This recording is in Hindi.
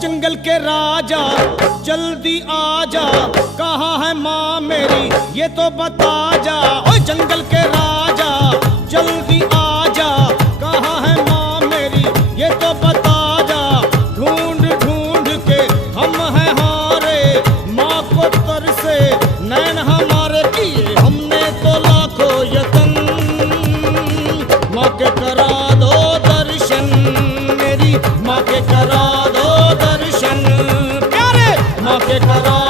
जंगल के राजा जल्दी आ जा, कहाँ है माँ मेरी ये तो बता जा। ओ जंगल के